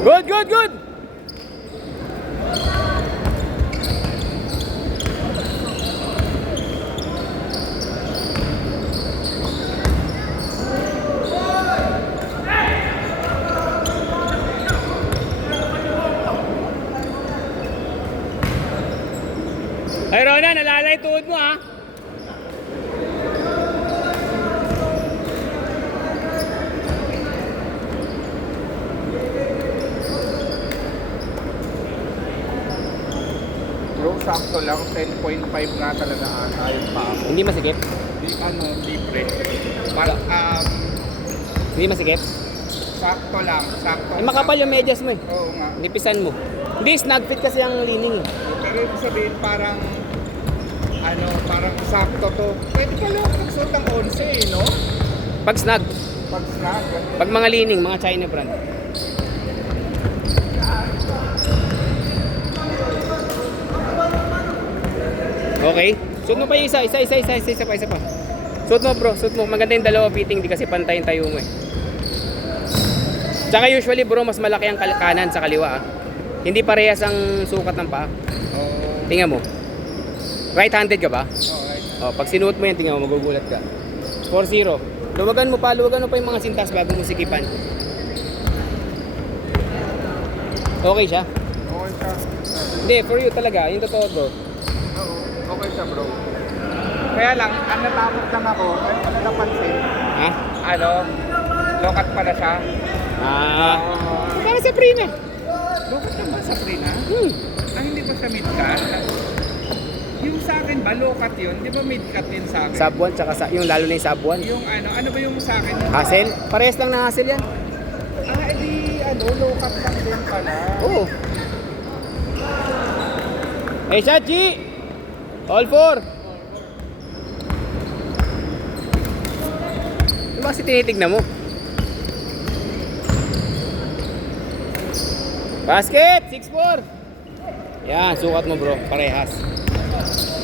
Good, good, good! Ay, Rona, nalalay tuhod mo, ha? Bro, sakto lang. 10.5 nga talaga yung pa ako. Hindi masikip? Libre. Parang, Hindi masikip? sakto lang. Sakto. Eh, makapal yung medyas mo, eh. Oo nga. Nipisan mo. Hindi, snug fit kasi ang lining, eh. Pero ibig sabihin parang, parang sakto to. Pwede ka lang nagsuot ng 11 eh, no? Pag snug. Pag snag. Pag mga lining, mga China brand. Okay. Suot mo pa yung isa pa. Suot mo, bro. Suot mo. Maganda yung dalawa fitting, di kasi pantay yung tayo mo, eh. Tsaka usually, bro, mas malaki ang kanan sa kaliwa, ah. Hindi parehas ang sukat ng paa. Oo. Tingnan mo. Right-handed ka ba? Alright. Oh, pag sinuot mo yan, tingnan mo, magugulat ka. 4-0. Luwagan mo pa yung mga sintas bago mo sikipan. Okay siya? Okay siya. Hindi, for you talaga. Yung totoo, bro. Oo. Okay siya, bro. Kaya lang, natakot lang ako. Ano napansin? Ha? Lokat pala siya. Para sa prima. Lokat naman sa prina? Hmm. Hindi ba siya mid-cut? Yung sa akin ba, low-cut yun? Di ba mid-cut din sa akin? Sub 1, tsaka yung lalo na yung sub 1. Yung ano ba yung sa akin? Hassle? Parehas lang na hassle yan. Edi low-cut lang din pala. Oo. Hey, shot, G! All 4. Ano ba kasi tinitignan mo? Basket! 6-4. Yan, sukat mo, bro. Parehas.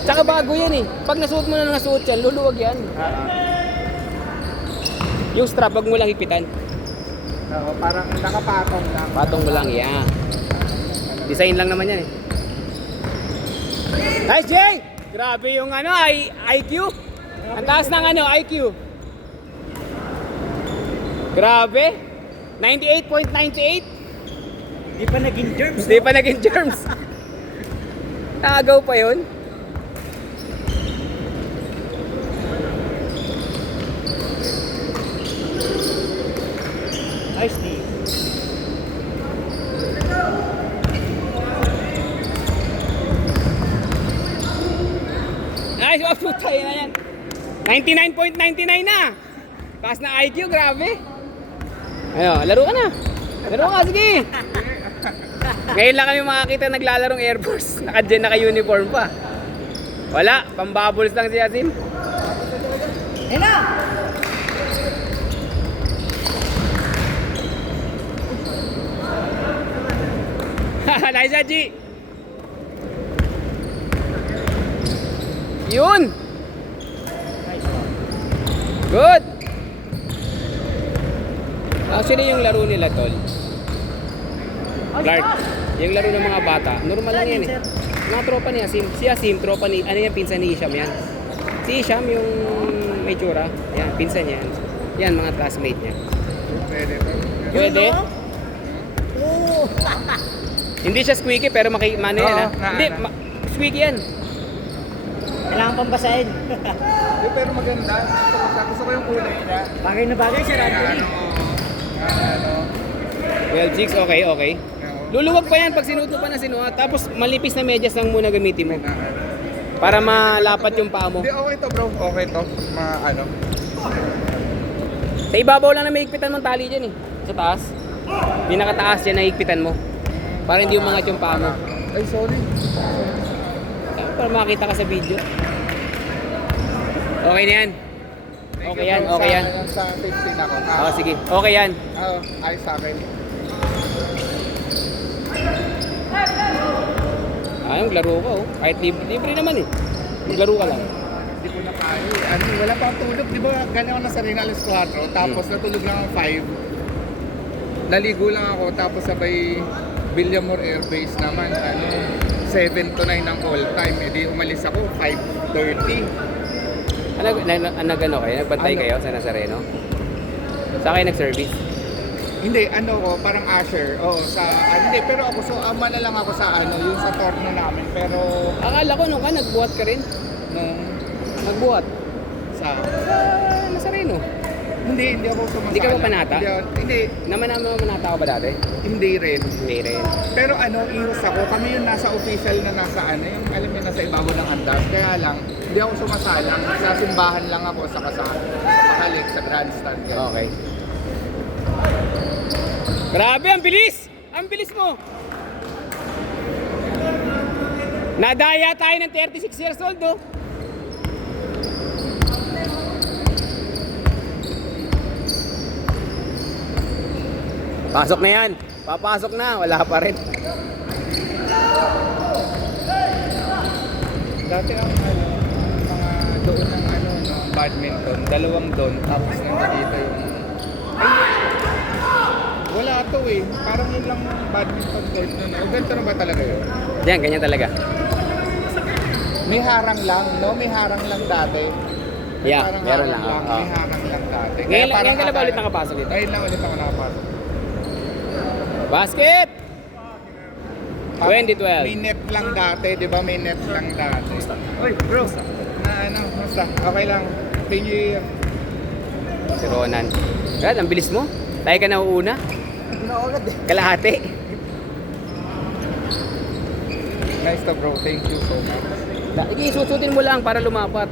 Tsaka bago yan, eh. Pag nasuot mo na nasuot yan, luluwag yan. Yung strap, wag mo lang hipitan. Oo, parang nakapatong lang. Patong mo lang, yan. Design lang naman yan, eh. Nice, Jay! Grabe yung IQ. Ang taas ng IQ. Grabe. 98.98. Di pa naging germs. Hindi pa naging germs. Nakagaw pa yun. Nice tea. Nice, oh, puta na yan. 99.99 na. Taas na IQ, grabe. Ayun, laro ka na. Laro ka, sige. Ngayon lang kami makakita naglalarong Air Force. Naka-uniform pa. Wala, pambubbles lang si Yasin. Ayun na! Nice, Haji. Yun. Nice one. Good. Actually, yung laro nila, tol. Clark, yung laro ng mga bata, normal lang yan, eh. Mga tropa ni Asim. Si Asim, tropa ni, ano yan, pinsan ni Isham yan. Si Isham, yung may tsura, yan, pinsan niya yan. Yan, mga classmate niya. Pwede. Pwede? Oo! Hindi siya squeaky, pero mano yan, ha? Oo, Hindi, squeaky yan. Kailangan pang basahin. Pero maganda. Gusto ko yung kulay niya. Bagay na bagay si Randy. 12-6, okay. Luluwag pa yan pag sinuot mo pa na sinuot. Tapos malipis na medyas lang muna gamitin mo. Para malapat yung paa mo. Hindi, okay to, bro. Okay to. Sa ibabaw lang na mahigpitan mong tali dyan, eh. Sa taas. Pinakataas dyan, nahigpitan mo. Para hindi umangat yung paa mo. Ay, sorry. Para makita ka sa video. Okay na yan. Okay yan. Sa 15 ako. Oh, sige. Okay yan. Ayos sa akin. Maglaro ka, oh. Kahit libre naman, eh. Maglaro ka lang. Hindi ko na kaya. Wala pa ang tulog. Di ba, ganyan ako na sa Rinal 4. Tapos natulog lang ang 5. naligo lang ako tapos sabay Villamor Air Base naman, 7 to 9 ang all time. Eh di umalis ako, 5:30. Nag-ano kayo? Nagbantay Ano? kayo sa Nazareno? Saan kayo nag-service? Hindi, ko, parang usher. Oo, hindi, pero ako, ama na lang ako sa yung sa torno namin. Pero, Akala ko nung nagbuhat ka rin. nung, Nagbuhat. sa, Sa Nazareno. hindi ako sumasala. Hindi ka ba panata? Hindi, Namanata ko ba dati? hindi rin. Hindi rin. Pero iwas ako. Kami yung nasa official na nasa yung alam mo nasa ibabaw ng andas. Kaya lang, hindi ako sumasalang. Sa simbahan lang ako sa Mahalik, sa grandstand. Ganun. Okay. Grabe, ang bilis! Ang bilis mo! Nadaya tayo ng 36 years old, oh. Pasok na yan. Papasok na. Wala pa rin. Dati ang mga doon ng badminton, dalawang doon, tapos nandito yung wala to eh. Parang yun lang badminton court nun. O ganito na ba talaga yun? Yan, ganyan talaga. May harang lang, no? May harang lang dati. Yeah, Parang meron harang lang. Oo. May harang lang dati. Ngayon parang ka na ba ulit nakapasok dito? Ngayon lang ulit ako nakapasok. Basket! Parang 2012. May net lang dati, di ba? May net lang dati. Uy, bro. Basta. Okay lang. Happy New Year. Si Ronan. Yan, ang bilis mo. Tayo ka na uuna. Kalahati. Nice to bro. Thank you so much. Sige, susutin mo lang para lumapat.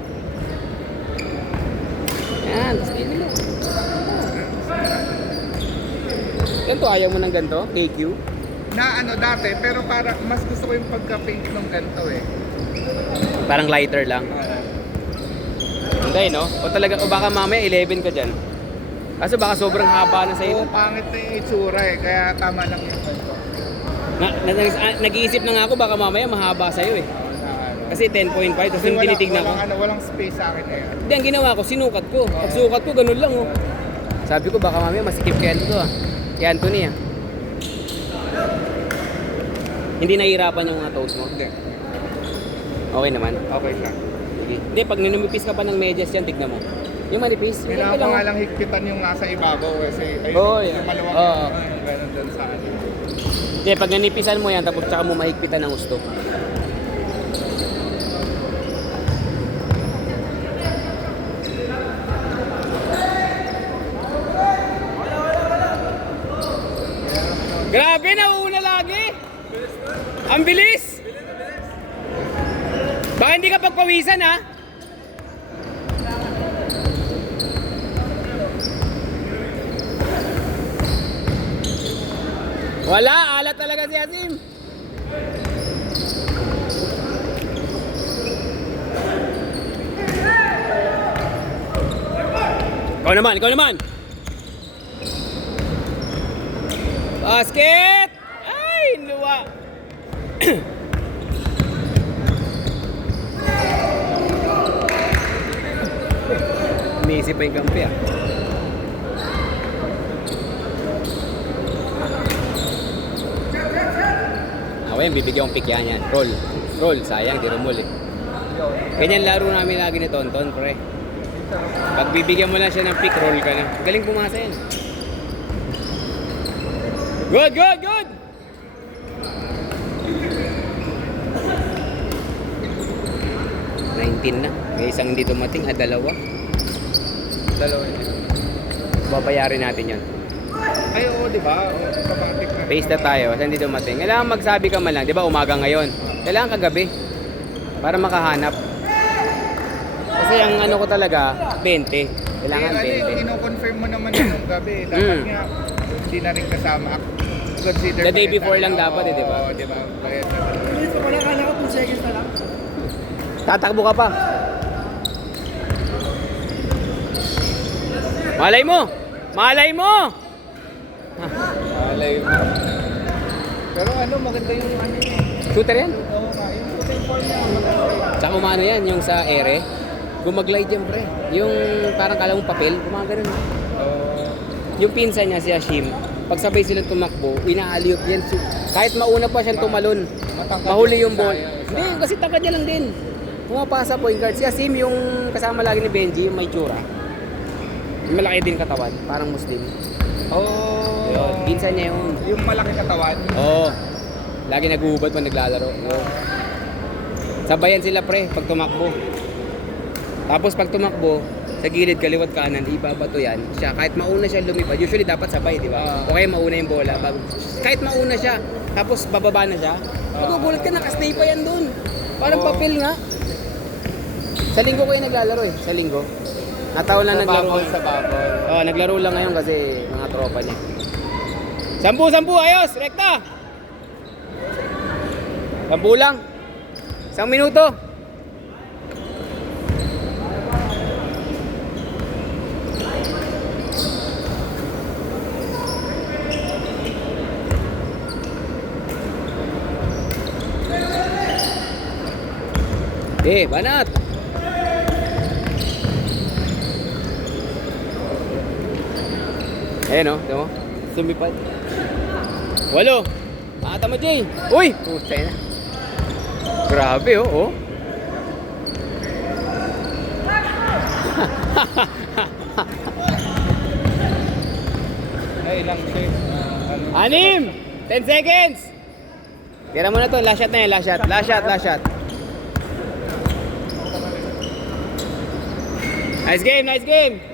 Yan, tapos pili mo. Ganito, ayaw mo ng ganito? KQ? Na dati, pero para mas gusto ko yung pagka-pink ng ganito eh. Parang lighter lang. Hindi, no? O talaga, o baka mamaya 11 ka dyan. Kaso baka sobrang haba na sa'yo. Oo, pangit na yung itsura eh, kaya tama lang yung ganito. Nag-iisip na nga ako, baka mamaya mahaba sa'yo eh. Kasi 10.5, tapos Kasi yung tinitignan ko. walang space sa akin eh. Hindi, ang ginawa ko, sinukat ko. Pag sukat ko, ganun lang oh. Sabi ko, baka mamaya masikip kaya ito ah. Kaya Anthony ah. Hindi nahihirapan yung mga toes mo. Hindi. Okay naman. Okay siya. Sige. Hindi, pag ninumipis ka pa ng medyas yan, tignan mo. Yung manipis, yung Kailangan ganito ko lang. nga lang higpitan yung nasa ibabaw kasi ayun, Oo, yung yan. maluwag Oo. yung ganun dun sa ano. Hindi, pag nanipisan mo yan, tapos tsaka mo mahigpitan ng gusto. Grabe, nauuna lagi. Ang bilis. Baka hindi ka pagpawisan ha. Wala, alat talaga si Asim. Ikaw naman, ikaw naman. Basket! Ay, luwa. Umiisip pa yung kampi ah. Ako yan, bibigyan kong pick yan. Roll. Roll, sayang, di rumol eh. Ganyan laro namin lagi ni Tonton, pre. Pag bibigyan mo lang siya ng pick, roll ka na. Galing pumasa yan. Good, good, good! Na. May isang hindi tumating, dalawa. Dalawa niya. Babayarin natin yan. Ay, oo, di ba? Automatic na. Paste na tayo, kasi hindi dumating. Kailangan magsabi ka man lang, di ba umaga ngayon? Kailangan kagabi. Para makahanap. Kasi ang ano ko talaga, 20. Kailangan Kino-confirm mo naman yung gabi. Dapat nga, hindi na rin kasama. Consider The day bayad before tayo. lang dapat eh, di ba? Oo, di ba? Bayad na. Dito wala, kala ko 2 seconds na lang. Tatakbo ka pa. Malay mo! Malay mo! Alay mo. Pero maganda yung ano niya. Shooter yan. Oo nga, yung shooting form niya. Maganda. Tsaka umano yan, yung sa ere. Gumaglide yan, pre. Yung parang kala mong papel, gumagano. Oo. Yung pinsan niya si Hashim, pag sabay silang tumakbo, inaaliop yan. So, kahit mauna pa siyang tumalon, Matangkad mahuli yung yung ball. isa, isa. Hindi, kasi tangkad niya lang din. Pumapasa point guard. Si Asim, yung kasama lagi ni Benji, yung may tsura. Yung malaki din katawan, parang Muslim. Oh. Yun, pinsan niya yun. Yung malaki katawan. Oo. Lagi nag-uubad pa naglalaro. Yun. Sabayan sila pre, pag tumakbo. Tapos pag tumakbo, sa gilid, kaliwat kanan, ibabato yan. Siya, kahit mauna siya lumipad, usually dapat sabay, di ba? O kaya mauna yung bola. Kahit mauna siya, tapos bababa na siya, magugulat ka, nakastay pa yan dun. Parang Oo. papel nga. Sa linggo ko yung naglalaro eh, sa linggo. Nataon lang Sa naglaro. bubble, sa bubble. Oo, naglaro lang ngayon kasi mga tropa niya. 10, ayos, rekta! 10 lang. 1 minuto. Banat! Ayan o, ito mo. Sumipad. 8. Pakata mo, Jay. Uy! Puta na. Grabe, oh. Ay, ilang shape. 10 seconds! Tira mo na to. Last shot na yan. Last shot. Last shot. Nice game.